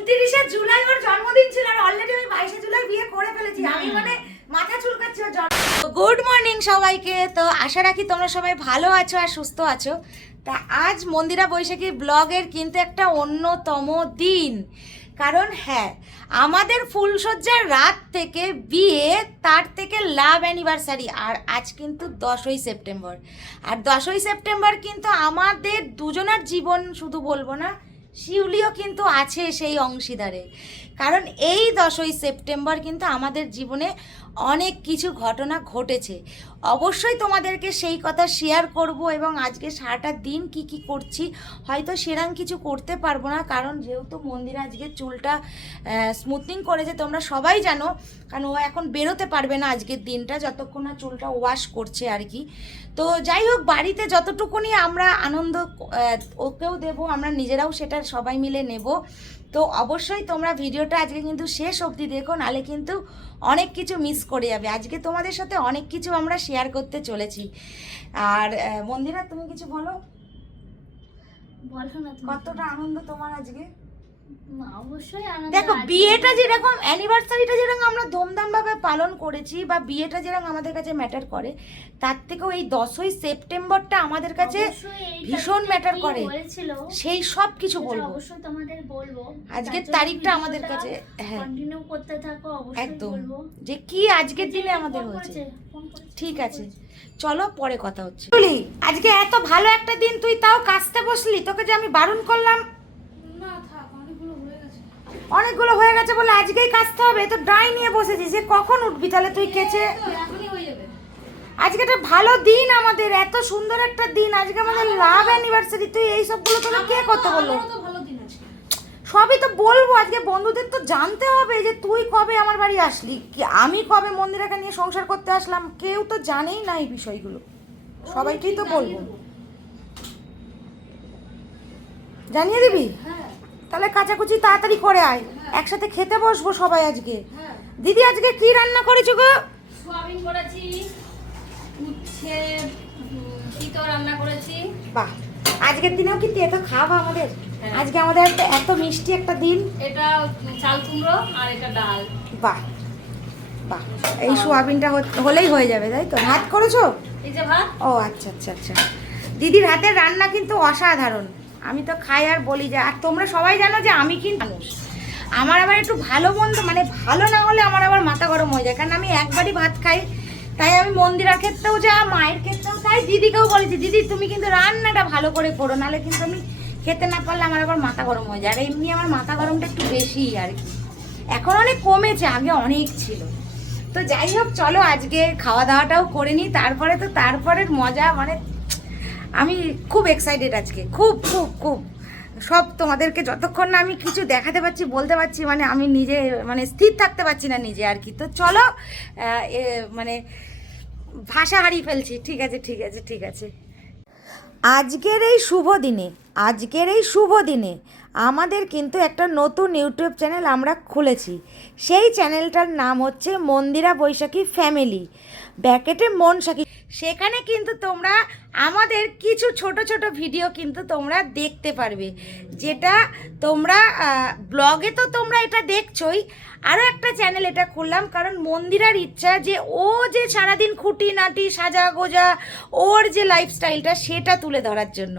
উনত্রিশে জুলাই ওর জন্মদিন ছিল আর অলরেডি আমি বাইশে জুলাই বিয়ে করে ফেলেছি। আমি মানে মাথা চুলকাচ্ছি ওর জন্ম গুড মর্নিং সবাইকে। তো আশা রাখি তোমরা সবাই ভালো আছো আর সুস্থ আছো। তা আজ মন্দিরা বৈশাখী ব্লগের কিন্তু একটা অন্যতম দিন। কারণ হ্যাঁ আমাদের ফুলসজ্জার রাত থেকে বিয়ে তার থেকে লাভ অ্যানিভার্সারি আর আজ কিন্তু দশই সেপ্টেম্বর। আর দশই সেপ্টেম্বর কিন্তু আমাদের দুজনার জীবন শুধু বলব না শিউলিও কিন্তু আছে সেই অংশীদারে। কারণ এই দশই সেপ্টেম্বর কিন্তু আমাদের জীবনে অনেক কিছু ঘটনা ঘটেছে। অবশ্যই তোমাদেরকে সেই কথা শেয়ার করব এবং আজকে সারাটা দিন কি কি করছি, হয়তো সেরকম কিছু করতে পারব না, কারণ যেহেতু মন্দির আজকে চুলটা স্মুথনিং করেছে, তোমরা সবাই জানো, কারণ ও এখন বেরোতে পারবে না আজকের দিনটা, যতক্ষণ না চুলটা ওয়াশ করছে আর কি। তো যাই হোক, বাড়িতে যতটুকুনি আমরা আনন্দ ওকেও দেব, আমরা নিজেরাও সেটা সবাই মিলে নেব। তো অবশ্যই তোমরা ভিডিওটা আজকে কিন্তু শেষ অবধি দেখো নালে কিন্তু অনেক কিছু মিস করে যাবে। আজকে তোমাদের সাথে অনেক কিছু আমরা শেয়ার করতে চলেছি। আর বন্ধুরা মন্দিরা তুমি কিছু বলো? বলো না কতটা আনন্দ তোমার আজকে? দেখো। বিয়েটা যেরকম অ্যানিভার্সারিটা যেরকম আমরা ধুমধামভাবে পালন করেছি বা বিয়েটা যেরকম আমাদের কাছে ম্যাটার করে তার থেকেও এই দশই সেপ্টেম্বরটা আমাদের কাছে ভীষণ কি করে। সেই সব কিছু বলব। তোমাদের বলব। আজকের তারিখটা আমাদের কাছে হ্যাঁ। কন্টিনিউ করতে থাকো অবশ্যই একদম। যে কি আজকের দিনে আমাদের হয়েছে। ঠিক আছে। চলো পরে কথা হচ্ছে। আজকে এত ভালো একটা দিন তুই তাও কাজতে বসলি? তোকে যে আমি বারণ করলাম না থাক অনেকগুলো হয়ে গেছে অনেকগুলো হয়ে গেছে বলে আজকেই কাজতে হবে তো ডাই নিয়ে বসেছিস যে কখন উঠবি তাহলে তুই কেচে? আজকে একটা ভালো দিন আমাদের এত সুন্দর একটা দিন আজকে আমাদের লাভ অ্যানিভার্সারি তুই এই সবগুলো তোকে কে করতে বলল? সবই তো বলব আজকে বন্ধুদের তো জানতে হবে যে তুই কবে আমার বাড়ি আসলি কি আমি কবে মন্দিরাকে নিয়ে সংসার করতে আসলাম কেউ তো জানেই না এই বিষয়গুলো। সবাইকেই তো বলব। জানিয়ে দিবি? হ্যাঁ। তাহলে কাচাকুচি তাড়াতাড়ি করে আয়। একসাথে খেতে বসবো সবাই আজকে। দিদি আজকে কি রান্না করেছ গো? সোয়াবিন করেছি উচ্ছে তিতো রান্না করেছি। বাহ আজকের দিনেও কি তেতো খাওয়া আমাদের? হ্যাঁ। আজকে আমাদের একটা এত মিষ্টি একটা দিন। এটা চাল কুমড়ো আর এটা ডাল। বাহ বাহ এই সোয়াবিনটা হলেই হয়ে যাবে তাই তো? ভাত করেছ? এই যে ভাত। ও আচ্ছা আচ্ছা আচ্ছা। দিদির হাতের রান্না কিন্তু অসাধারণ। আমি তো খাই আর বলি যে, আর তোমরা সবাই জানো যে আমি কিন্তু মানুষ। আমার আবার একটু ভালো মন্দ মানে ভালো না হলে আমার আবার মাথা গরম হয়ে যায়। কারণ আমি একবারই ভাত খাই, তাই আমি মন্দিরার ক্ষেত্রেও যা, মায়ের ক্ষেত্রেও তাই, দিদিকেও বলেছি, দিদি, তুমি কিন্তু রান্নাটা ভালো করে করো, নাহলে কিন্তু আমি খেতে না পারলে আমার আবার মাথা গরম হয়ে যায়। আর এমনি আমার মাথা গরমটা একটু বেশি আর কি। এখন অনেক কমেছে, আগে অনেক ছিল। তো যাই হোক, চলো আজকে খাওয়া দাওয়াটাও করে নিই, তারপরে তো তারপরের মজা মানে আমি খুব এক্সাইটেড আজকে, খুব খুব খুব। সব তোমাদেরকে যতক্ষণ না আমি কিছু দেখাতে পারছি, বলতে পারছি মানে আমি নিজে মানে স্থির থাকতে পারছি না নিজে আর কি। তো চলো মানে ভাষা হারিয়ে ফেলছি। ঠিক আছে ঠিক আছে ঠিক আছে। আজকের এই শুভ দিনে, আজকের এই শুভ দিনে আমাদের কিন্তু একটা নতুন ইউটিউব চ্যানেল আমরা খুলেছি। সেই চ্যানেলটার নাম হচ্ছে মন্দিরা বৈশাখী ফ্যামিলি। ব্যাকেটে মন সাকি সেখানে কিন্তু তোমরা আমাদের কিছু ছোট ছোট ভিডিও কিন্তু তোমরা দেখতে পারবে। যেটা তোমরা ব্লগে তো তোমরা এটা দেখছোই। আরও একটা চ্যানেল এটা খুললাম কারণ মন্দিরার ইচ্ছা যে ও যে সারাদিন খুঁটি নাটি সাজা গোজা ওর যে লাইফস্টাইলটা সেটা তুলে ধরার জন্য।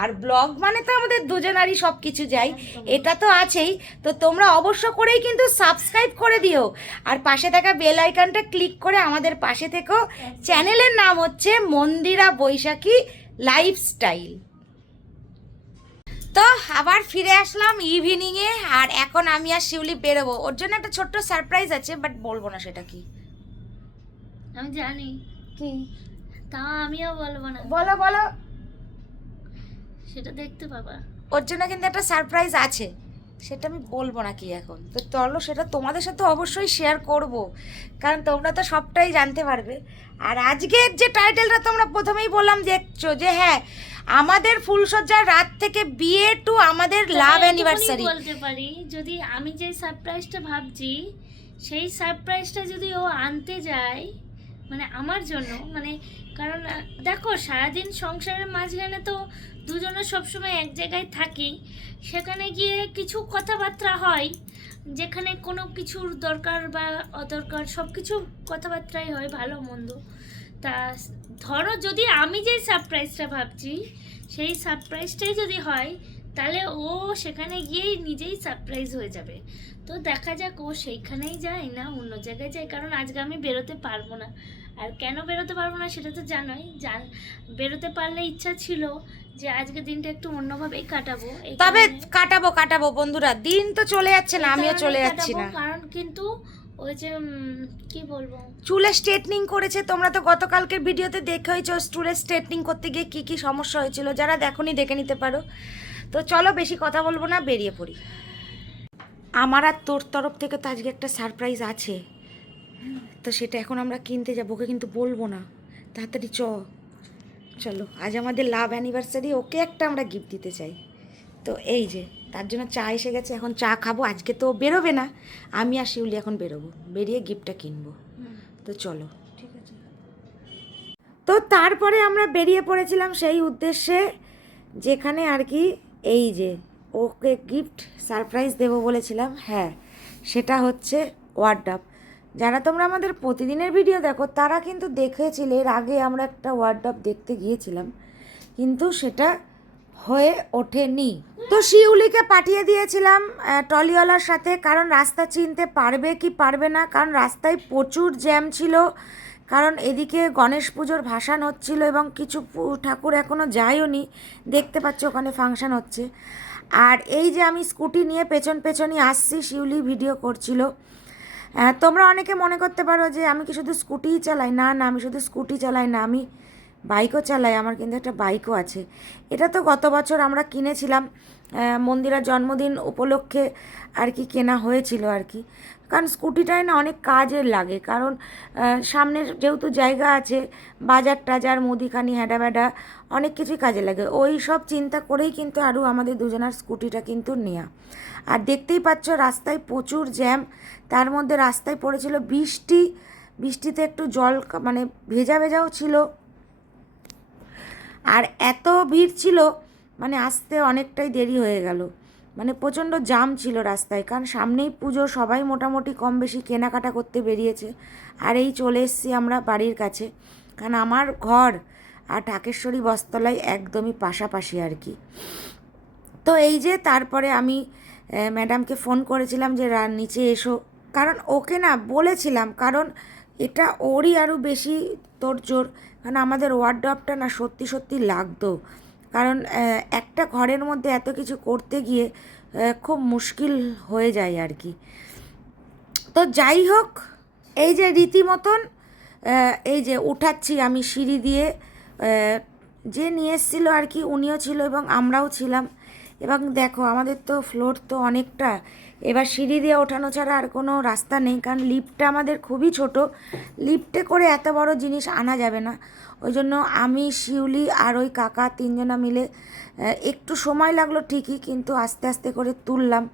আর ব্লগ মানে তো আমাদের দুজনারই সব কিছু যাই এটা তো আছেই। তো তোমরা অবশ্য করেই কিন্তু সাবস্ক্রাইব করে দিও। আর পাশে থাকা বেল আইকনটা ক্লিক করে আমাদের পাশে থেকেও চ্যানেলের নাম হচ্ছে মন্দিরা বৈশাখী লাইফস্টাইল তো আবার ফিরে আসলাম ইভিনিংয়ে আর এখন আমি আর শিউলি বেরোবো। ওর জন্য একটা ছোট্ট সারপ্রাইজ আছে বাট বলব না সেটা কি। আমি জানি। কি? তা আমিও বলব না। বলো বলো। সেটা দেখতে পাবা। ওর জন্য কিন্তু একটা সারপ্রাইজ আছে। সেটা আমি বলব না কি এখন? তো চলো সেটা তোমাদের সাথে অবশ্যই শেয়ার করব। কারণ তোমরা তো সবটাই জানতে পারবে। আর আজকের যে টাইটেলটা তোমরা প্রথমেই বললাম দেখছ যে হ্যাঁ আমাদের ফুলসজ্জার রাত থেকে বিয়ে টু আমাদের লাভ অ্যানিভার্সারি বলতে পারি যদি আমি যে সারপ্রাইজটা ভাবছি সেই সারপ্রাইজটা যদি ও আনতে যায় মানে আমার জন্য মানে কারণ দেখো সারাদিন সংসারের মাঝখানে তো দুজনে সবসময় এক জায়গায় থাকি। সেখানে গিয়ে কিছু কথাবার্তা হয়, যেখানে কোনো কিছুর দরকার বা অদরকার সব কিছু কথাবার্তাই হয়, ভালো, মন্দ। তা ধরো যদি আমি যে সারপ্রাইজটা ভাবছি, সেই সারপ্রাইজটাই যদি হয়, তাহলে ও সেখানে গিয়েই নিজেই সারপ্রাইজ হয়ে যাবে। তো দেখা যাক ও সেইখানেই যায় না অন্য জায়গায় যায় কারণ আজকে আমি বেরোতে পারব না। আর কেন বেরোতে পারব না সেটা তো জানোই। জান বেরোতে পারলে ইচ্ছা ছিল যে আজকে দিনটা একটু অন্যভাবেই কাটাবো তবে কাটাবো কাটাবো বন্ধুরা দিন তো চলে যাচ্ছে না আমিও চলে যাচ্ছি না। কারণ কিন্তু ওই যে কি বলব? চুলে স্ট্রেটনিং করেছে তোমরা তো গতকালকের ভিডিওতে দেখে হয়েছো চুলে স্ট্রেটনিং করতে গিয়ে কি কি সমস্যা হয়েছিল যারা দেখোনি দেখে নিতে পারো। তো চলো বেশি কথা বলব না বেরিয়ে পড়ি। আমার আর তোর তরফ থেকে তো আজকে একটা সারপ্রাইজ আছে। তো সেটা এখন আমরা কিনতে যাব, ওকে কিন্তু বলব না। তাড়াতাড়ি চ। চলো, আজ আমাদের লাভ অ্যানিভার্সারি ওকে একটা আমরা গিফট দিতে চাই। তো এই যে, তার জন্য চা এসে গেছে, এখন চা খাব, আজকে তো বেরোবে না। আমি আর শিউলি এখন বেরোবো, বেরিয়ে গিফটটা কিনবো। তো চলো। ঠিক আছে তো তারপরে আমরা বেরিয়ে পড়েছিলাম সেই উদ্দেশ্যে, যেখানে আর কি এই যে ওকে গিফট সারপ্রাইজ দেবো বলেছিলাম হ্যাঁ সেটা হচ্ছে ওয়ার্ডাপ যারা তোমরা আমাদের প্রতিদিনের ভিডিও দেখো তারা কিন্তু দেখেছিলে এর আগে আমরা একটা ওয়ার্ডাপ দেখতে গিয়েছিলাম কিন্তু সেটা হয়ে ওঠেনি। তো শিউলিকে পাঠিয়ে দিয়েছিলাম আহ, ট্রলিওয়ালার সাথে কারণ রাস্তা চিনতে পারবে কি পারবে না কারণ রাস্তায় প্রচুর জ্যাম ছিল কারণ এদিকে গণেশ পুজোর ভাসান হচ্ছিল এবং কিছু ঠাকুর এখনও যায়ওনি দেখতে পাচ্ছ ওখানে ফাংশন হচ্ছে। আর এই যে আমি স্কুটি নিয়ে পেছন পেছনই আসছি, শিউলি ভিডিও করছিল। তোমরা অনেকে মনে করতে পারো যে আমি কি শুধু স্কুটিই চালাই? না না, আমি শুধু স্কুটি চালাই না, আমি বাইকও চালাই, আমার কিন্তু একটা বাইকও আছে। এটা তো গত বছর আমরা কিনেছিলাম মন্দিরার জন্মদিন উপলক্ষে আর কি কেনা হয়েছিল আর কি। কারণ স্কুটিটায় না অনেক কাজের লাগে। কারণ সামনের যেহেতু জায়গা আছে, বাজার টাজার, মুদিখানি হ্যাডা ব্যাডা অনেক কিছুই কাজে লাগে। ওই সব চিন্তা করেই কিন্তু আরও আমাদের দুজনার স্কুটিটা কিন্তু নেওয়া আর দেখতেই পাচ্ছ রাস্তায় প্রচুর জ্যাম, তার মধ্যে রাস্তায় পড়েছিল বৃষ্টি। বৃষ্টিতে একটু জল মানে ভেজা ভেজাও ছিল। আর এত ভিড় ছিল মানে আসতে অনেকটাই দেরি হয়ে গেল। মানে প্রচণ্ড জাম ছিল রাস্তায়, কারণ সামনেই পুজো, সবাই মোটামুটি কম বেশি কেনাকাটা করতে বেরিয়েছে। আর এই চলে এসেছি আমরা বাড়ির কাছে, কারণ আমার ঘর আর ঢাকেশ্বরী বস্তলায় একদমই পাশাপাশি আর কি। তো এই যে তারপরে আমি ম্যাডামকে ফোন করেছিলাম যে নিচে এসো। কারণ ওকে না বলেছিলাম, কারণ এটা ওরই আরও বেশি তোড়জোড়, কারণ আমাদের ওয়ার্ডরপটা না সত্যি সত্যি লাগতো। কারণ একটা ঘরের মধ্যে এত কিছু করতে গিয়ে খুব মুশকিল হয়ে যায় আর কি। তো যাই হোক, এই যে রীতিমতন এই যে উঠাচ্ছি আমি সিঁড়ি দিয়ে যে নিয়ে এসেছিল আর কি, উনিও ছিল এবং আমরাও ছিলাম। এবং দেখো, আমাদের তো ফ্লোর তো অনেকটা এবার সিঁড়ি দিয়ে ওঠানো ছাড়া আর কোনো রাস্তা নেই, কারণ লিফটটা আমাদের খুবই ছোট। লিফটে করে এত বড় জিনিস আনা যাবে না। ওই জন্য আমি, শিউলি আর ওই কাকা তিনজনা মিলে একটু সময় লাগল ঠিকই, কিন্তু আস্তে আস্তে করে তুললাম।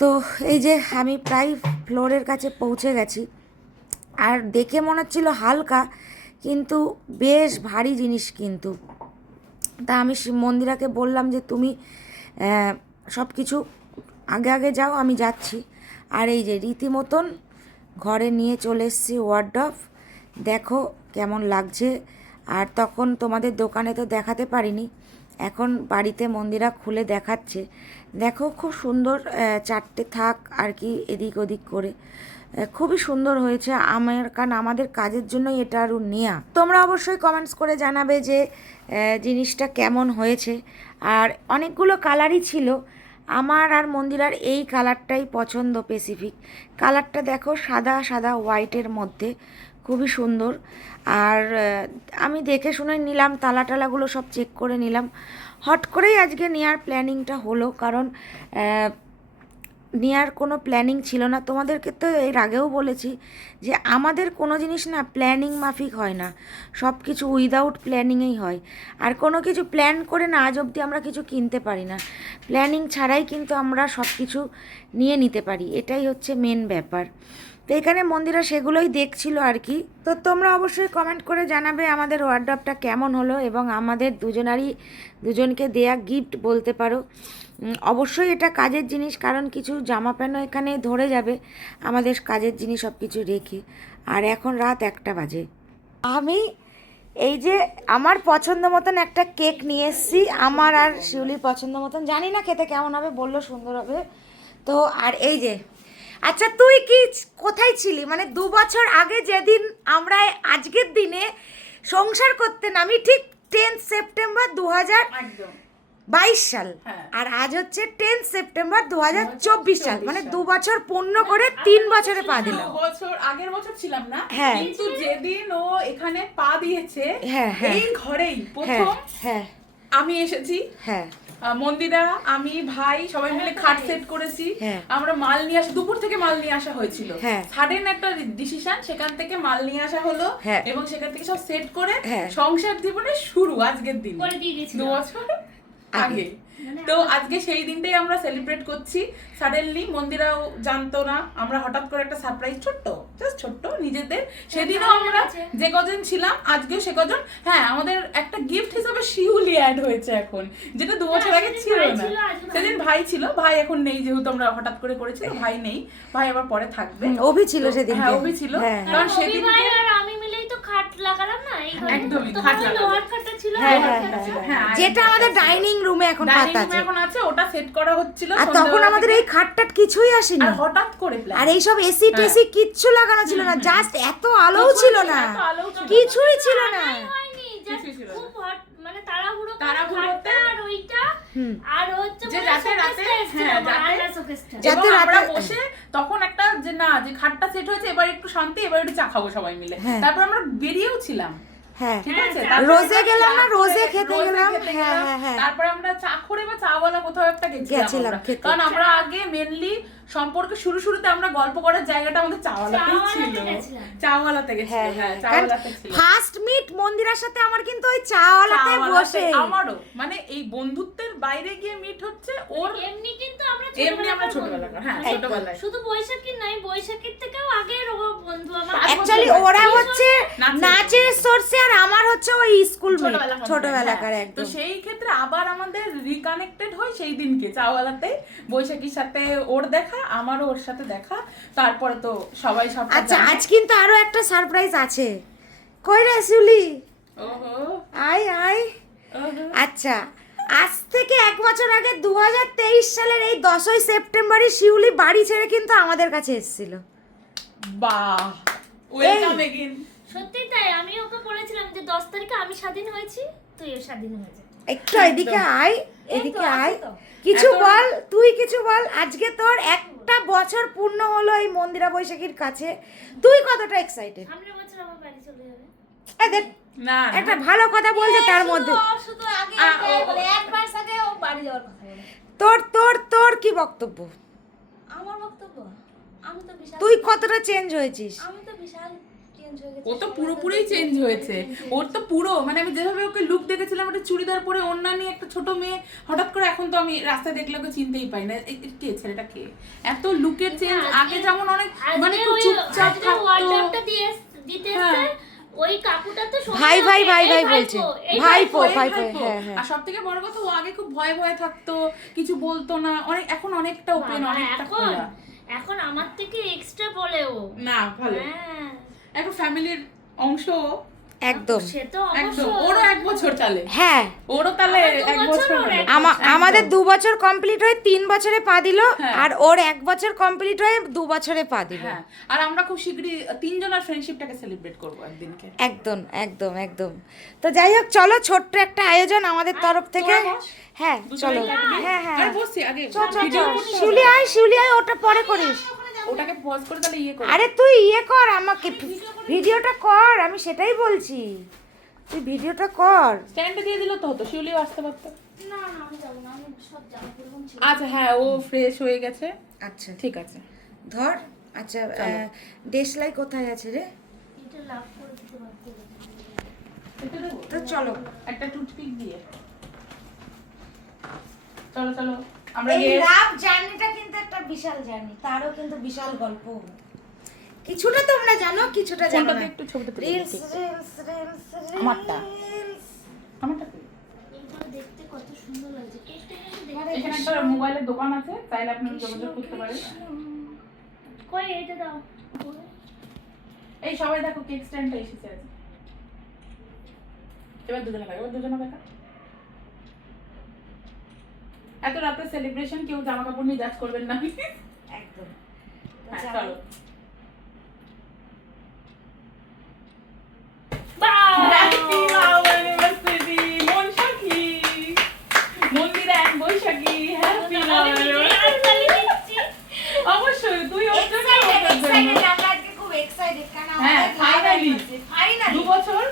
তো এই যে আমি প্রায় ফ্লোরের কাছে পৌঁছে গেছি। আর দেখে মনে হচ্ছিল হালকা, কিন্তু বেশ ভারী জিনিস কিন্তু। তা আমি মন্দিরাকে বললাম যে, তুমি সব কিছু আগে আগে যাও, আমি যাচ্ছি। আর এই যে রীতিমতন ঘরে নিয়ে চলে এসেছি ওয়ার্ডফ দেখো কেমন লাগছে। আর তখন তোমাদের দোকানে তো দেখাতে পারিনি। এখন বাড়িতে মন্দিরা খুলে দেখাচ্ছে। দেখো খুব সুন্দর চারটে থাক আর কি এদিক ওদিক করে। খুবই সুন্দর হয়েছে। আমার, কারণ আমাদের কাজের জন্যই এটা আরও নেয়া। তোমরা অবশ্যই কমেন্টস করে জানাবে যে জিনিসটা কেমন হয়েছে। আর অনেকগুলো কালারই ছিল। আমার আর মন্দিরার এই কালারটাই পছন্দ পেসিফিক কালারটা দেখো সাদা সাদা হোয়াইটের মধ্যে, খুবই সুন্দর। আর আমি দেখে শুনে নিলাম তালা টালাগুলো সব চেক করে নিলাম। হট করেই আজকে নেওয়ার প্ল্যানিংটা হলো, কারণ নেওয়ার কোনো প্ল্যানিং ছিল না। তোমাদেরকে তো এর আগেও বলেছি যে আমাদের কোনো জিনিস না প্ল্যানিং মাফিক হয় না। সব কিছু উইদাউট প্ল্যানিংয়েই হয়। আর কোনো কিছু প্ল্যান করে না আজ অবধি আমরা কিছু কিনতে পারি না। প্ল্যানিং ছাড়াই কিন্তু আমরা সব কিছু নিয়ে নিতে পারি। এটাই হচ্ছে মেন ব্যাপার। তো এখানে মন্দিরা সেগুলোই দেখছিল আর কি। তো তোমরা অবশ্যই কমেন্ট করে জানাবে আমাদের ওয়ার্ড্রপটা কেমন হলো এবং আমাদের দুজনারই, দুজনকে দেয়া গিফট বলতে পারো। অবশ্যই এটা কাজের জিনিস কারণ কিছু জামা প্যান্টও এখানে ধরে যাবে। আমাদের কাজের জিনিস সব কিছু রেখে। আর এখন রাত একটা বাজে। আমি এই যে আমার পছন্দ মতন একটা কেক নিয়ে এসেছি। আমার আর শিউলির পছন্দ মতন। জানি না খেতে কেমন হবে বলল সুন্দর হবে। তো আর এই যে আচ্ছা তুই কি কোথায় ছিলি? মানে দু বছর আগে যেদিন আমরা আজকের দিনে সংসার করতে নামি ঠিক টেন্থ সেপ্টেম্বর দু হাজার বাইশ সাল হ্যাঁ। আর আজ হচ্ছে টেন্থ সেপ্টেম্বর দু হাজার চব্বিশ সাল মানে দু বছর পূর্ণ করে তিন বছরে পা দিলাম বছর আগের বছর ছিলাম না হ্যাঁ। কিন্তু যেদিন ও এখানে পা দিয়েছে হ্যাঁ, হ্যাঁ। এই ঘরেই হ্যাঁ প্রথম হ্যাঁ আমি এসেছি হ্যাঁ মন্দিরা আমি ভাই সবাই মিলে খাট সেট করেছি। আমরা মাল নিয়ে আসা দুপুর থেকে মাল নিয়ে আসা হয়েছিল হ্যাঁ। সাডেন একটা ডিসিশন সেখান থেকে মাল নিয়ে আসা হলো। এবং সেখান থেকে সব সেট করে। সংসার জীবনের শুরু আজকের দিন। দু বছর আগে। তো আজকে সেই দিনটাই আমরা সেলিব্রেট করছি। সাডেনলি মন্দিরাও জানতো না। আমরা হঠাৎ করে একটা সারপ্রাইজ ছোট্ট জাস্ট ছোট্ট নিজেদের। সেদিনও আমরা যে কজন ছিলাম আজকেও সে কজন। হ্যাঁ আমাদের একটা গিফট হিসাবে শিউলি অ্যাড হয়েছে এখন যেটা দু বছর আগে সেদিন ছিল ভাই না। ছিল, ভাই। সেদিন ভাই ছিল। ভাই এখন নেই যেহেতু আমরা হঠাৎ করে করেছি ভাই নেই। ভাই আবার পরে থাকবে। অভি ছিল সেদিনকে। হ্যাঁ অভি ছিল। হ্যাঁ। কারণ আর সেদিন রবিবার আর আমি মিলেই তো খাট লাগালাম না এই ঘরে। একদমই, তো খাট ওই লাগালাম। লোহার খাটটা ছিল হ্যাঁ, হ্যাঁ, খাটটা। হ্যাঁ, যেটা আমাদের ডাইনিং রুমে এখন পাতা আছে এখন আছে ওটা সেট করা হচ্ছিল আর তখন আমাদের এই খাটটাট কিছুই আসেনি আর হঠাৎ করে আর এই এইসব এসি টেসি কিচ্ছু লাগানো ছিল না জাস্ট এত আলোও ছিল না। কিছুই ছিল না কিছুই ছিল না। তাড়াহুড়ো তাড়াহুড়োতে- আর ওইটা, আর হচ্ছে যে যাতে রাতে- হ্যাঁ, যাতে- আমরা বসে তখন একটা যে না যে খাটটা সেট হয়েছে এবার একটু শান্তি এবার একটু চা খাব সবাই মিলে হ্যাঁ। তারপর আমরা বেরিয়েও ছিলাম হ্যাঁ ঠিক আছে হ্যাঁ, তারপরে রোজে আমরা গেলাম না, চা রোজে খেতে গেলাম। হ্যাঁ, হ্যাঁ, হ্যাঁ। তারপরে আমরা চা করে বা চাওয়ালা কোথাও একটা গেছিলাম। কারণ আমরা আগে মেনলি সম্পর্কে শুরু শুরুতে আমরা গল্প করার জায়গাটা আমাদের চাওয়ালাতেই ছিল। চাওয়ালাতে গেছিলাম। চাওয়ালাতে হ্যাঁ হ্যাঁ হ্যাঁ। চাওয়ালাতে ছিল। ফার্স্ট মিট মন্দিরার সাথে আমার কিন্তু ওই চাওয়ালাতে চাওয়ালাতে বসে। আমারও। মানে এই বন্ধুত্বের বাইরে গিয়ে মিট হচ্ছে ওর এমনি কিন্তু আমরা এমনি আমরা ছোটবেলাকার ছোটবেলাকার হ্যাঁ বন্ধু। ছোটবেলায়। শুধু বৈশাখী নয় বৈশাখীর থেকেও আগে ও বন্ধু আমার। অ্যাকচুয়ালি ওরা হচ্ছে নাচের সোর্সে আর আমার হচ্ছে ওই স্কুল মেট ছোটবেলাকার হ্যাঁ। তো সেই ক্ষেত্রে আবার আমাদের রিকানেক্টেড হয় সেই দিনকে চাওয়ালাতে। বৈশাখীর সাথে ওর দেখা আমারও ওর সাথে দেখা তারপরে তো সবাই সব আচ্ছা আজ কিন্তু আরও একটা সারপ্রাইজ আছে। কই রে শিউলি ওহো। আয় ওহো। আচ্ছা আজ থেকে এক বছর আগে দু সালের এই দশই সেপ্টেম্বরই শিউলি বাড়ি ছেড়ে কিন্তু আমাদের কাছে এসেছিল। বাহ ওয়েলকাম এগেইন সত্যি তাই আমি ওকে বলেছিলাম যে দশ তারিখে আমি স্বাধীন হয়েছি তুইও স্বাধীন একটু এদিকে আয় এদিকে আয়। কিছু বল তুই কিছু বল আজকে তোর একটা বছর পূর্ণ হলো এই মন্দিরা বৈশাখীর কাছে। তুই কতটা এক্সাইটেড সামনের বছর আমার বাড়ি চলে যাবে। দেখ না। একটা ভালো কথা বলছে তার মধ্যে। শুধু আগে আ, একটাই ও, ও। বলে, এক মাস আগে ও বাড়ি যাওয়ার কথা বলে। তোর তোর তোর কি বক্তব্য? আমার বক্তব্য? আমি তো বিশাল তুই কতটা চেঞ্জ হয়েছিস? আমি তো বিশাল ও তো পুরোপুরি চেঞ্জ হয়েছে। ওর তো পুরো মানে আমি যেভাবে ওকে লুক দেখেছিলাম একটা চুড়িদার পরে ওন্না নিয়ে একটা ছোট মেয়ে হঠাৎ করে এখন তো আমি রাস্তায় দেখলে ওকে চিনতেই পাই না। কে ছেলেটা কে? এত লুকের চেঞ্জ আগে যেমন অনেক মানে খুব চুপচাপ থাকতো। দিতে হ্যাঁ। ওই কাকুটা তো ভাই ভাই বলছে। আর সব থেকে বড় কথা ও আগে খুব ভয়ে ভয়ে থাকতো কিছু বলতো না অনেক এখন অনেকটা ওপেন অনেকটা এখন এখন আমার থেকে এক্সট্রা বলে ও। না ভালো। হ্যাঁ এখন ফ্যামিলির অংশ। একদম। একদম। ওরও এক বছর তালে। হ্যাঁ। ওরও তাহলে এক বছর। আমাদের দু বছর কমপ্লিট হয়ে তিন বছরে পা দিল হ্যাঁ। আর ওর এক বছর কমপ্লিট হয়ে দু বছরে পা দিল। হ্যাঁ। আর আমরা খুব শীঘ্রই তিনজনের ফ্রেন্ডশিপটাকে সেলিব্রেট করব একদিনকে। একদম একদম একদম। তো যাই হোক চলো ছোট্ট একটা আয়োজন আমাদের তরফ থেকে। হ্যাঁ চলো? হ্যাঁ হ্যাঁ আরে বসছি আগে চল চল ভিডিও চল করতে হবে। শিউলি আয় শিউলি আয় ওটা পরে করিস। ওটাকে পজ করে তাহলে ইয়ে কর। আরে তুই ইয়ে কর আমাকে ভিডিওটা কর আমি সেটাই বলছি। তুই ভিডিওটা কর। স্ট্যান্ডে দিয়ে দিল তো হতো শিউলিও আসতে পারতো। না না আমি যাব না আমি সব জামা আচ্ছা হ্যাঁ ও ফ্রেশ হয়ে গেছে। আচ্ছা। ঠিক আছে। ধর আচ্ছা দেশলাই কোথায় আছে রে? এটা লাভ করে দিতে পারতে এটা তো চলো। একটা টুথপিক দিয়ে। চলো চলো। আমরা এই লাভ জার্নিটা কিন্তু একটা বিশাল জার্নি তারও কিন্তু বিশাল গল্প। কিছুটা তোমরা জানো কিছুটা জানো না। একটু ছবিটা তুলে রিলস রিলস রিলস আমারটা। আমারটা দেখতে কত সুন্দর লাগছে। এখানে একটা মোবাইলের দোকান আছে চাইলে আপনি যোগাযোগ করতে পারেন। কই এটা দাও। এই সবাই দেখো কেক স্ট্যান্ডটা এসেছে আজ। এবার দুজনে দেখা এবার দুজনে দেখা। এত রাতে সেলিব্রেশন কেউ জামা কাপড় নিয়ে জাজ করবেন না একদম হ্যাঁ। চলো। অবশ্যই, হ্যাঁ। দু বছর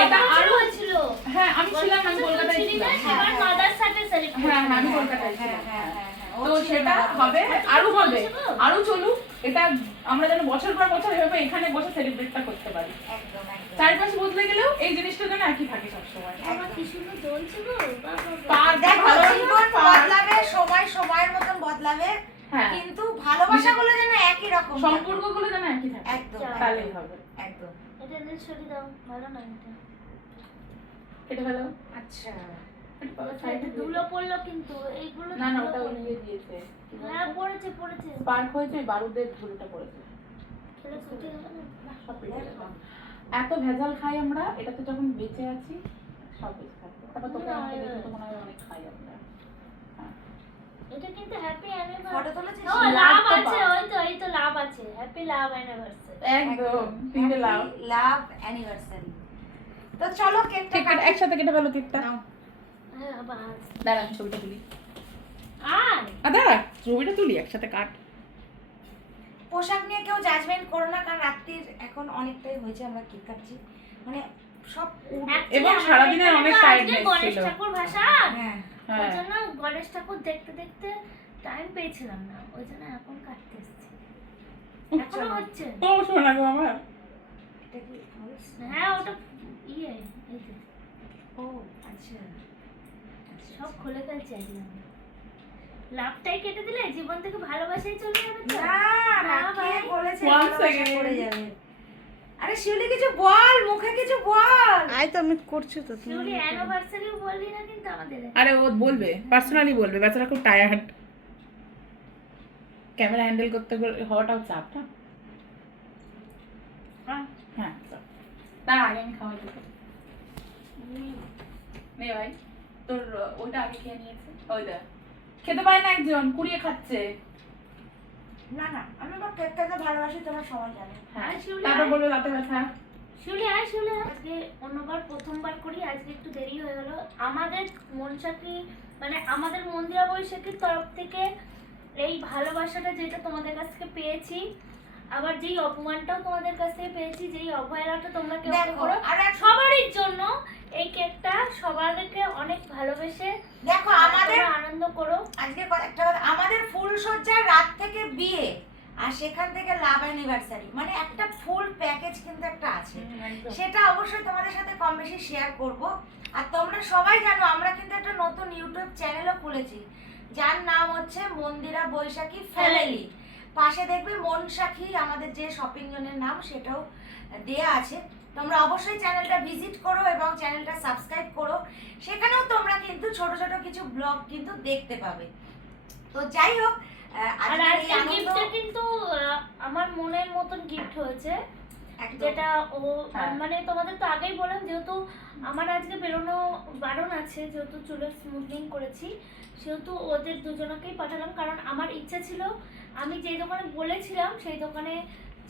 এটা আরও হ্যাঁ আমি ছিলাম আমি কলকাতায় ছিলাম এবার মাদার সাথে সেলিব্রেট হ্যাঁ হ্যাঁ আমি হ্যাঁ, কলকাতায় হ্যাঁ, ছিলাম হ্যাঁ, ও তো সেটা হবে আরও হবে আরও চলুক এটা আমরা যেন বছর পর বছর এভাবে এখানে বসে সেলিব্রেটটা করতে পারি। একদম, একদম। বদলে গেলেও এই জিনিসটা যেন একই থাকে সবসময়। বদলাবে, সময় সময়ের মতন বদলাবে হ্যাঁ। কিন্তু ভালোবাসাগুলো যেন একই রকম। সম্পর্কগুলো যেন একই থাকে। একদম তাহলেই হবে। একদম। এটা দাও ভালো না এটা? আচ্ছা। এটা ধুলো পড়ল কিন্তু এইগুলো না না ওটা উড়িয়ে দিয়েছে। হ্যাঁ পড়েছে পড়েছে। স্পার্ক হয়েছে বারুদের ধুলোটা পড়েছে। এত ভেজাল খাই আমরা এটাতে যখন বেঁচে আছি সব বেঁচে থাকবে। তারপর তোকে আমাকে দেখে তো মনে হয় অনেক খাই আমরা। এটা কিন্তু হ্যাপি ফটো তুলেছিস? ও লাভ আছে ওই তো এই তো লাভ আছে। হ্যাপি লাভ অ্যানিভার্সারি একদম তিনটে লাভ। লাভ অ্যানিভার্সারি তো চলো কেকটা একসাথে কেটে ফেলো কেকটা। দাঁড়া ছবিটা তুলি। আর? দাঁড়া ছবিটা তুলি একসাথে কাট। পোশাক নিয়ে কেউ জাজমেন্ট করো না কারণ রাত্রির এখন অনেকটাই হয়েছে আমরা কেক কাটছি। মানে সব এবং সারাদিনের অনেক tiredness গণেশ ঠাকুর ভাষা। হ্যাঁ। ওই হ্যাঁ জন্য গণেশ ঠাকুর দেখতে দেখতে টাইম পেয়েছিলাম না ওই জন্য এখন কাটতে এসেছি। এখনও হচ্ছে। ও শোনা গো আমার। এটা কি false? হ্যাঁ ওটা ইয়ে ও আচ্ছা। সব খুলে ফেলছি লাভটাই কেটে দিলে জীবন থেকে ভালোবাসাই চলে যাবে না না না, কে ভাই। বলেছে ভালোবাসা পড়ে যাবে? আরে শিউলি কিছু বল মুখে কিছু বল। আই তো আমি করছি তো তুমি শিউলি অ্যানিভার্সারিও বললি না কিন্তু আমাদের। আরে ও বলবে পার্সোনালি বলবে বেচারা খুব টায়ার্ড ক্যামেরা হ্যান্ডেল করতে হওয়াটাও চাপ না? হ্যাঁ চাপ। দাঁড়া আগে আমি খাওয়াই তোকে। নে ভাই। তোর ওইটা আগে খেয়ে নিয়েছে? ওই দেখ। খেতে পারে না একজন কুড়িয়ে খাচ্ছে। না না আমি আমার ভালোবাসি তোমরা সবাই জানো। হ্যাঁ তারপর আয়। বলবে রাতে ব্যথা। শিউলি আয় শিউলি। আজকে অন্যবার প্রথমবার করি আজকে একটু দেরি হয়ে গেল। আমাদের মনসাকি মানে আমাদের মন্দিরা বৈশাখীর তরফ থেকে এই ভালোবাসাটা যেটা তোমাদের কাছ থেকে পেয়েছি আবার যেই অপমানটাও তোমাদের কাছ থেকে পেয়েছি যেই অবহেলাটা তোমরা কেউ কেউ করো সবারই জন্য এই কেকটা সবাইকে অনেক ভালোবেসে দেখো আমাদের আনন্দ করো। আজকে একটা কথা আমাদের ফুল সজ্জার রাত থেকে বিয়ে আর সেখান থেকে লাভ অ্যানিভার্সারি মানে একটা ফুল প্যাকেজ কিন্তু একটা আছে। সেটা অবশ্যই তোমাদের সাথে কম বেশি শেয়ার করব। আর তোমরা সবাই জানো আমরা কিন্তু একটা নতুন ইউটিউব চ্যানেলও খুলেছি যার নাম হচ্ছে মন্দিরা বৈশাখী ফ্যামিলি পাশে দেখবে মনসাখী আমাদের যে শপিং জোনের নাম সেটাও দেয়া আছে। তোমরা অবশ্যই চ্যানেলটা ভিজিট করো এবং চ্যানেলটা সাবস্ক্রাইব করো। সেখানেও তোমরা কিন্তু ছোট ছোট কিছু ব্লগ কিন্তু দেখতে পাবে। তো যাই হোক আর আজকের গিফটটা কিন্তু আমার মনের মতন গিফট হয়েছে। যেটা ও হ্যাঁ। মানে তোমাদের তো আগেই বললাম যেহেতু আমার আজকে বেরোনো বারণ আছে যেহেতু চুলের স্মুথনিং করেছি সেহেতু ওদের দুজনকেই পাঠালাম। কারণ আমার ইচ্ছা ছিল আমি যেই দোকানে বলেছিলাম সেই দোকানে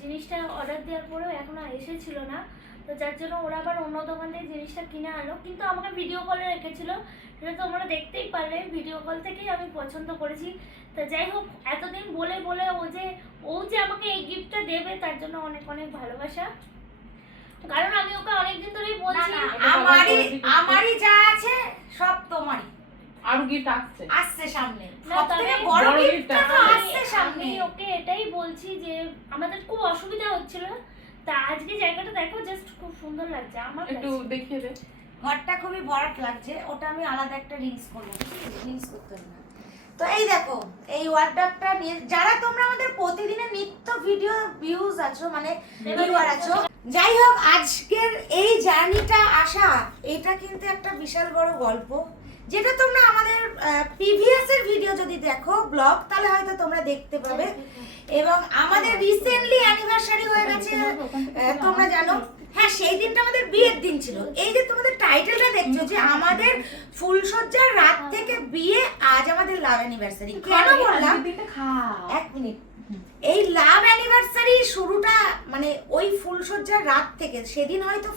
জিনিসটা অর্ডার দেওয়ার পরেও এখনও এসেছিল না। তো যার জন্য ওরা আবার অন্য দোকান থেকে জিনিসটা কিনে আনলো কিন্তু আমাকে ভিডিও কলে রেখেছিল সেটা তোমরা দেখতেই পারলে। ভিডিও কল থেকেই আমি পছন্দ করেছি। তা যাই হোক এতদিন বলে বলে ও যে ও যে আমাকে এই গিফটটা দেবে তার জন্য অনেক অনেক ভালোবাসা। কারণ আমি ওকে অনেকদিন ধরেই বলছি না, আমারই আমারই যা আছে সব তোমারই। আরও গিফট আসছে। আসছে সামনে। না, সব তবে থেকে বড় বড় gift gift টা তো আসছে সামনে। আমি ওকে এটাই বলছি যে আমাদের খুব অসুবিধা হচ্ছিল। তা আজকে জায়গাটা দেখো জাস্ট খুব সুন্দর লাগছে আমার একটু দেখিয়ে দে। ঘরটা খুবই লাগছে ওটা আমি আলাদা একটা রিলস করব রিলস করতে না। তো এই দেখো এই ওয়ার্ডটা নিয়ে যারা তোমরা আমাদের প্রতিদিনের নিত্য ভিডিও ভিউজ আছো মানে ভিউয়ার আছো যাই হোক আজকের এই জার্নিটা আসা এটা কিন্তু একটা বিশাল বড় গল্প। যেটা তোমরা আমাদের প্রিভিয়াস এর ভিডিও যদি দেখো ব্লগ তাহলে হয়তো তোমরা দেখতে পাবে। এবং আমাদের রিসেন্টলি অ্যানিভার্সারি হয়ে গেছে তোমরা জানো। হ্যাঁ সেই দিনটা আমাদের বিয়ের দিন ছিল। এই যে তোমাদের টাইটেলটা দেখছ যে আমাদের ফুলসজ্জার রাত থেকে বিয়ে আজ আমাদের লাভ অ্যানিভার্সারি কেন বললাম? এক মিনিট। এই লাভ অ্যানিভার্সারি শুরুটা মানে ওই ফুলসজ্জার রাত থেকে সেদিন হয়তো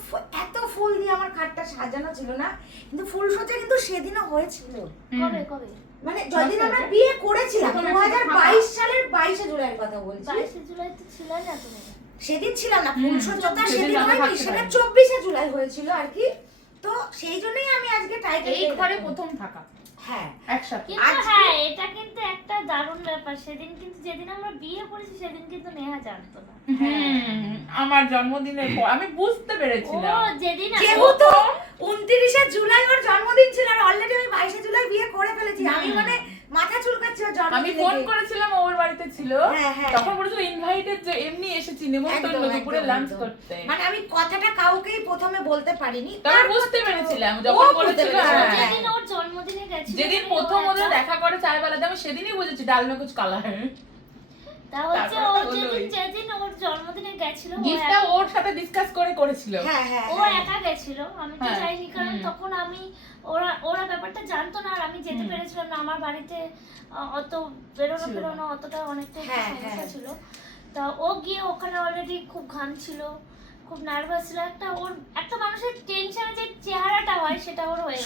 এত ফুল দিয়ে আমার খাটটা সাজানো ছিল না কিন্তু ফুলসজ্জা কিন্তু সেদিনও হয়েছিল। কবে কবে? মানে যেদিন আমরা বিয়ে করেছিলাম দু হাজার বাইশ সালের বাইশে জুলাইয়ের কথা বলছি। বাইশে জুলাই তো ছিল না তুমি। সেদিন ছিলাম না ফুলসজ্জাটা সেদিন সেদিন হয়নি সেটা চব্বিশে জুলাই হয়েছিল আর কি। তো সেই জন্যই আমি আজকে টাইটেল এই ঘরে প্রথম থাকা। হ্যাঁ। একসাথে। কিন্তু হ্যাঁ এটা কিন্তু একটা দারুণ ব্যাপার। সেদিন কিন্তু যেদিন আমরা বিয়ে করেছি সেদিন কিন্তু নেহা জানতো না। আমার জন্মদিনের পর আমি বুঝতে ও পেরেছিলাম যেদিন যেহেতু উনত্রিশে জুলাই ওর জন্মদিন ছিল আর অলরেডি আমি বাইশে জুলাই বিয়ে করে ফেলেছি। আমি মানে মাথা চুলকাচ্ছি ওর আমি ফোন করেছিলাম ওর বাড়িতে ছিল। হ্যাঁ, হ্যাঁ, তখন। বলেছিল ইনভাইটেড যে এমনি এসেছি নেমন্তন্ন দুপুরে লাঞ্চ করতে। মানে আমি কথাটা কাউকেই প্রথমে বলতে পারিনি তবে বুঝতে পেরেছিলাম ও যখন বলেছিল। যেদিন ওর জন্মদিনে গেছিল যেদিন প্রথম ওদের দেখা করে চায় বেলাতে আমি সেদিনই বুঝেছি ডাল মে কুচ কালা হ্যাঁ তা হচ্ছে ও যেদিন যেদিন ওর জন্মদিনে গেছিল গিফটটা একা- ওর সাথে ডিসকাস করে করেছিল হ্যাঁ হ্যাঁ ও হ্যাঁ। একা গেছিল আমি তো হ্যাঁ, যাইনি কারণ তখন আমি ওরা ওরা ব্যাপারটা জানতো না আর আমি যেতে পেরেছিলাম না আমার বাড়িতে অত বেরোনো ছিল না। ফেরোনো অতটা অনেকটা হ্যাঁ, সমস্যা হ্যাঁ। ছিল তা ও গিয়ে ওখানে অলরেডি খুব ঘাম ছিল খুব নার্ভাস ছিল। একটা ওর একটা মানুষের টেনশনে যে চেহারাটা হয় সেটা ওর হয়ে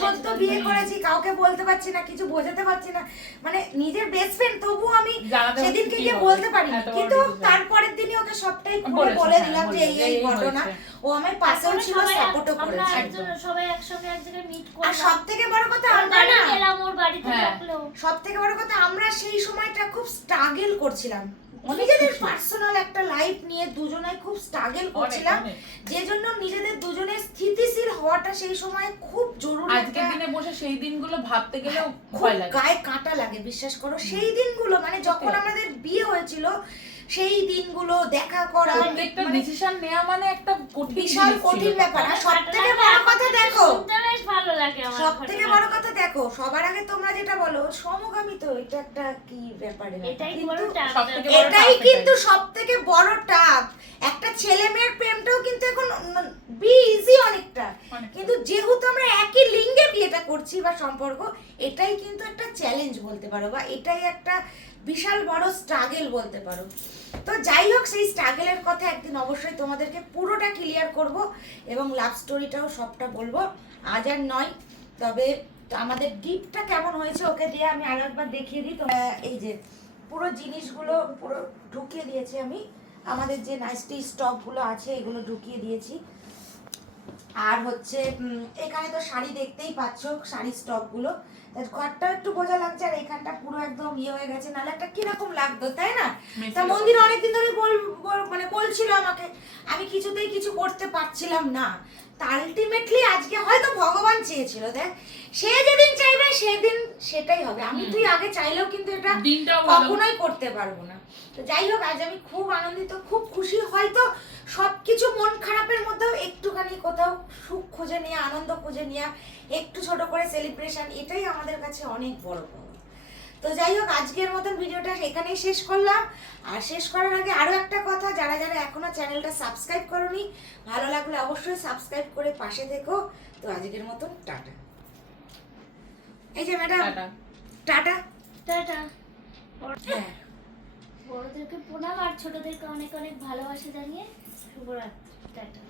বিয়ে করেছি কাউকে বলতে পারছি না কিছু বোঝাতে পারছি না। মানে নিজের বেস্ট ফ্রেন্ড তবুও আমি সেদিনকে গিয়ে বলতে এত বড় কিন্তু তারপরের দিনই ওকে সবটাই খুলে বলে হ্যাঁ, দিলাম যে এই এই ঘটনা ও আমার পাশেও ছিল সাপোর্টও করেছে। একজন সবাই একসঙ্গে এক জায়গায় মিট আর করলাম। সব থেকে বড় কথা আমরা না গেলাম ওর বাড়িতে হ্যাঁ। থাকলেও সব থেকে বড় কথা আমরা সেই সময়টা খুব স্ট্রাগল করছিলাম। নিজেদের পার্সোনাল একটা লাইফ নিয়ে দুজনে খুব স্ট্রাগল করছিলাম। যে জন্য নিজেদের দুজনের স্থিতিশীল হওয়াটা সেই সময় খুব জরুরি আজকের দিনে বসে সেই দিনগুলো ভাবতে লাগে। গায়ে কাঁটা লাগে বিশ্বাস করো। সেই দিনগুলো মানে যখন আমাদের বিয়ে হয়েছিল সেই দিনগুলো দেখা করা প্রত্যেকটা মানে ডিসিশন নেওয়া মানে একটা বিশাল কঠিন ব্যাপার। আর সব থেকে বড় কথা দেখো। বেশ ভালো লাগে আমার সব থেকে বড় কথা দেখো সবার আগে তোমরা যেটা বলো সমগামী তো এটা একটা কি ব্যাপারে এটাই বড় টাপ ব্যাপার। এটাই কিন্তু এটাই। সব থেকে বড় টাপ একটা ছেলে মেয়ের প্রেমটাও কিন্তু এখন বি ইজি অনেকটা। কিন্তু যেহেতু আমরা করছি বা সম্পর্ক, এটাই কিন্তু একটা চ্যালেঞ্জ বলতে পারো বা এটাই একটা বিশাল বড় স্ট্রাগেল বলতে পারো। তো যাই হোক, সেই স্ট্রাগেলের কথা একদিন অবশ্যই তোমাদেরকে পুরোটা ক্লিয়ার করব এবং লাভ স্টোরিটাও সবটা বলব। আজ আর নয়, তবে আমাদের গিফটটা কেমন হয়েছে ওকে দিয়ে আমি আরও একবার দেখিয়ে দিই। এই যে পুরো জিনিসগুলো পুরো ঢুকিয়ে দিয়েছি আমি। আমাদের যে নাইসটি স্টকগুলো আছে, এগুলো ঢুকিয়ে দিয়েছি। আর হচ্ছে এখানে তো শাড়ি দেখতেই পাচ্ছ শাড়ি স্টকগুলো। তা ঘরটা একটু বোঝা লাগছে আর এখানটা পুরো একদম ইয়ে হয়ে গেছে। নাহলে একটা কীরকম লাগতো তাই না? তা মন্দির অনেকদিন ধরে বল মানে বলছিল আমাকে আমি কিছুতেই কিছু করতে পারছিলাম না। আলটিমেটলি আজকে হয়তো ভগবান চেয়েছিল দেখ। সে যেদিন চাইবে সেদিন সেটাই হবে। আমি তুই আগে চাইলেও কিন্তু এটা কখনোই করতে পারব না। তো যাই হোক আজ আমি খুব আনন্দিত খুব খুশি। হয়তো সবকিছু মন খারাপের মধ্যেও একটুখানি কোথাও সুখ খুঁজে নিয়ে আনন্দ খুঁজে নিয়ে একটু ছোট করে সেলিব্রেশন এটাই আমাদের কাছে অনেক বড় পাওয়া তো যাই হোক আজকের মতন ভিডিওটা এখানেই শেষ করলাম। আর শেষ করার আগে আরও একটা কথা যারা যারা এখনও চ্যানেলটা সাবস্ক্রাইব করনি ভালো লাগলে অবশ্যই সাবস্ক্রাইব করে পাশে দেখো তো আজকের মতন টাটা। এই যে ম্যাডাম টাটা। টাটা। হ্যাঁ। বড়দেরকে প্রণাম আর ছোটদেরকে অনেক অনেক ভালোবাসা জানিয়ে শুভরাত্রি। টাটা।